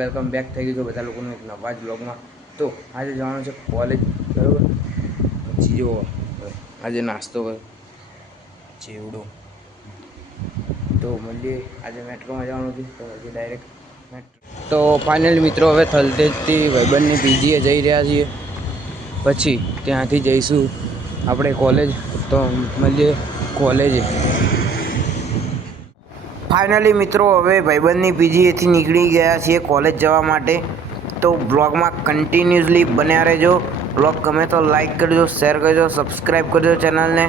Welcome back થઈ ગયું બધા લોકોનું એક નવા જ બ્લોગમાં તો આજે જવાનું છે કોલેજ, બરાબર? પછી જો, આજે નાસ્તો કર્યો ચેવડો તો મળીએ, આજે મેટ્રોમાં જવાનું છે, તો હજી ડાયરેક્ટ મેટ્રો. તો ફાઇનલી મિત્રો, હવે થલતેજથી ભાઈબંધની પીજીએ જઈ રહ્યા છીએ. પછી ત્યાંથી જઈશું આપણે કોલેજ, તો મળીએ કોલેજે. ફાઇનલી મિત્રો, હવે ભાઈબંધની પીજીએથી નીકળી ગયા છીએ કોલેજ જવા માટે. તો બ્લોગમાં કન્ટિન્યુઅસલી બન્યા રહેજો. બ્લોગ ગમે તો લાઇક કરજો શેર કરજો સબસ્ક્રાઈબ કરજો ચેનલને.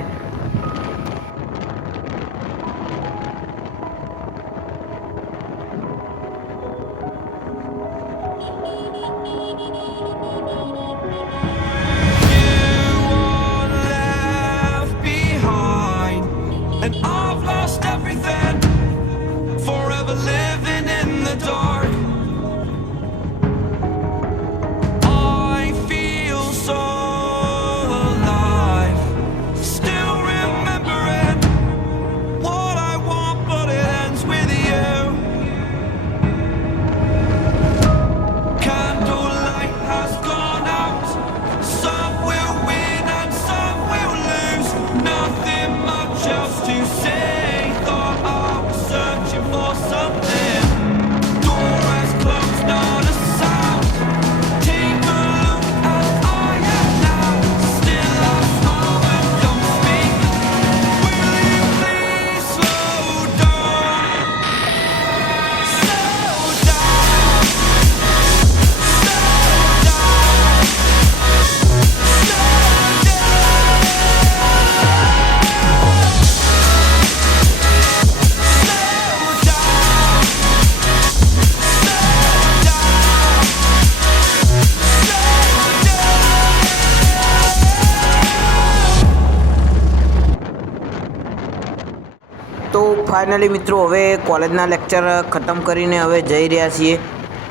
ફાઇનલી મિત્રો, હવે કોલેજના લેક્ચર ખતમ કરીને હવે જઈ રહ્યા છીએ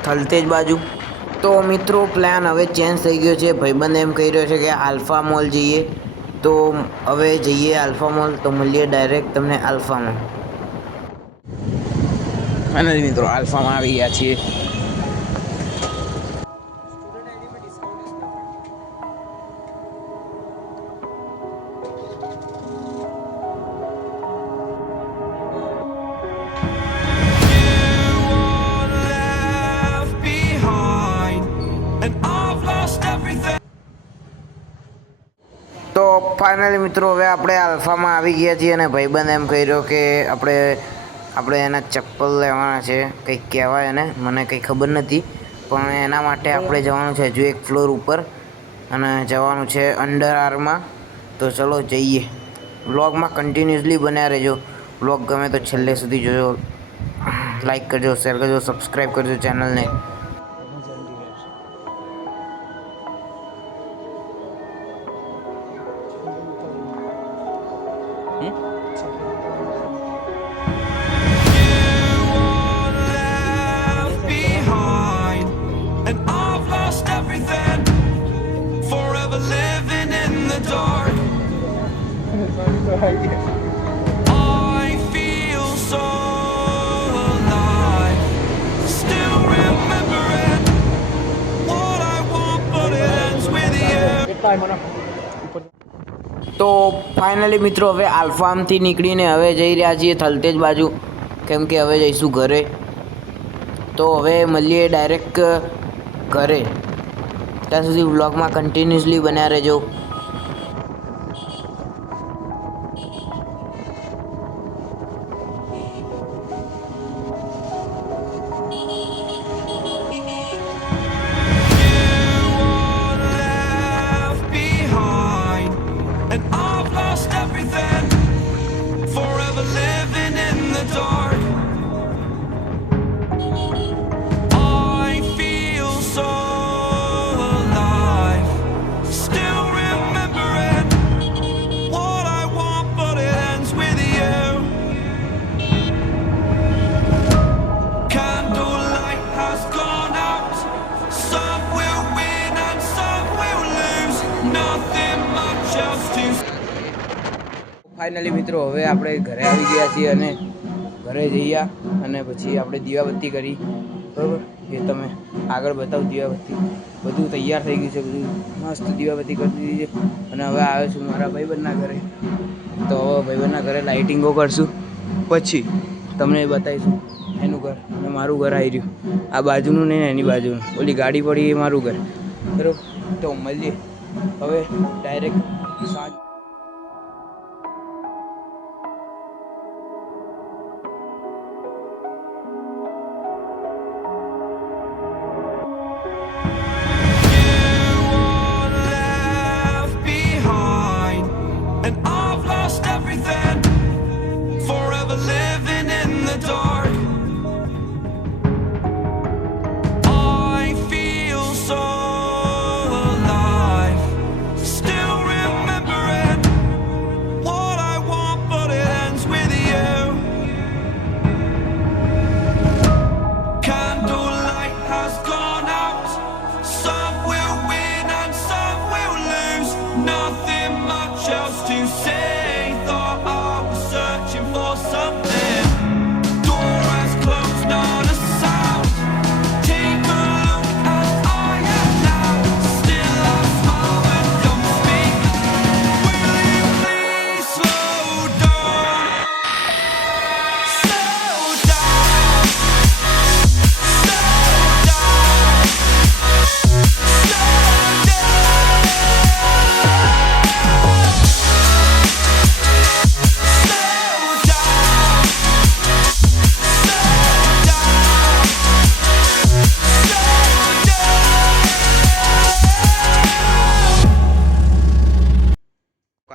થલતેજ બાજુ. તો મિત્રો પ્લાન હવે ચેન્જ થઈ ગયો છે. ભાઈબંધ એમ કહી રહ્યો છે કે આલ્ફા મોલ જઈએ. તો હવે જઈએ આલ્ફા મોલ. તો મળીએ ડાયરેક્ટ તમને આલ્ફામાં. ફાઇનલી મિત્રો, આલ્ફામાં આવી ગયા છીએ. ફાઇનલી મિત્રો, હવે આપણે આલ્ફામાં આવી ગયા છીએ અને ભાઈબંધ એમ કહી રહ્યો કે આપણે આપણે એના ચપ્પલ લેવાના છે. કંઈક કહેવાય એને, મને કંઈ ખબર નથી. પણ એના માટે આપણે જવાનું છે હજુ એક ફ્લોર ઉપર. અને જવાનું છે અંડર આરમાં તો ચલો જઈએ. વ્લોગમાં કન્ટિન્યુઅસલી બન્યા રહેજો. વ્લોગ ગમે તો છેલ્લે સુધી જોજો. લાઈક કરજો શેર કરજો સબસ્ક્રાઈબ કરજો ચેનલને તો ફાઇનલી મિત્રો, હવે આલ્ફામથી નીકળીને હવે જઈ રહ્યા છીએ થલતેજ બાજુ. કેમ કે હવે જઈશું ઘરે. તો હવે મળીએ ડાયરેક્ટ ઘરે. ત્યાં સુધી વ્લોગમાં કન્ટિન્યુઅસલી બન્યા રહેજો. ફાઇનલી મિત્રો, હવે આપણે ઘરે આવી ગયા છીએ અને ઘરે જઈએ અને પછી આપણે દીવાબત્તી કરી. બરાબર? એ તમે આગળ બતાવું દીવાબત્તી. બધું તૈયાર થઈ ગયું છે, બધું મસ્ત દીવાબત્તી કરી દીધી છે. અને હવે આવ્યો છું મારા ભાઈબંધના ઘરે. તો હવે ભાઈબંધના ઘરે લાઇટિંગો કરશું. પછી તમને બતાવીશું એનું ઘર અને મારું ઘર આવી રહ્યું. આ બાજુનું નહીં એની બાજુનું. ઓલી ગાડી પડી એ મારું ઘર. બરાબર? તો મળીએ. હવે ડાયરેક્ટ સાંજ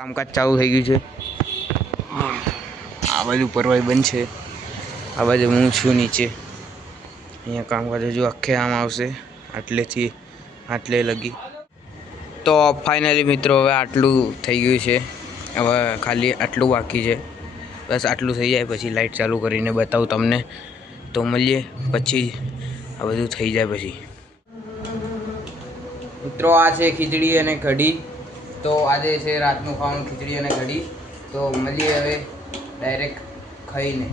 કામકાજ ચાલુ થઈ ગયું છે. આ બાજુ પરવાઈ બંધ છે. આ બાજુ હું છું નીચે. અહીંયા કામકાજ હજુ આખે આમ આવશે આટલેથી આટલે લગી. તો ફાઇનલી મિત્રો હવે આટલું થઈ ગયું છે. હવે ખાલી આટલું બાકી છે. બસ આટલું થઈ જાય પછી લાઇટ ચાલુ કરીને બતાવું તમને. તો મળીએ પછી આ બધું થઈ જાય પછી. મિત્રો આ છે ખીચડી અને કઢી. તો આજે છે રાતનું ખાવાનું ખીચડી અને કઢી. તો મળીએ હવે ડાયરેક્ટ ખાઈને.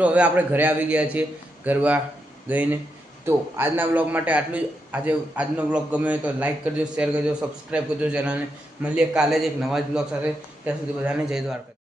મિત્રો, હવે આપણે ઘરે આવી ગયા છીએ, ગરબા ગઈને. તો આજના બ્લોગ માટે આટલું જ. આજે, આજનો બ્લોગ ગમે તો લાઇક કરજો, શેર કરજો, સબસ્ક્રાઈબ કરજો ચેનલને. મળીએ કાલે જ એક નવા જ બ્લોગ સાથે. ત્યાં સુધી બધાને જય દ્વારકા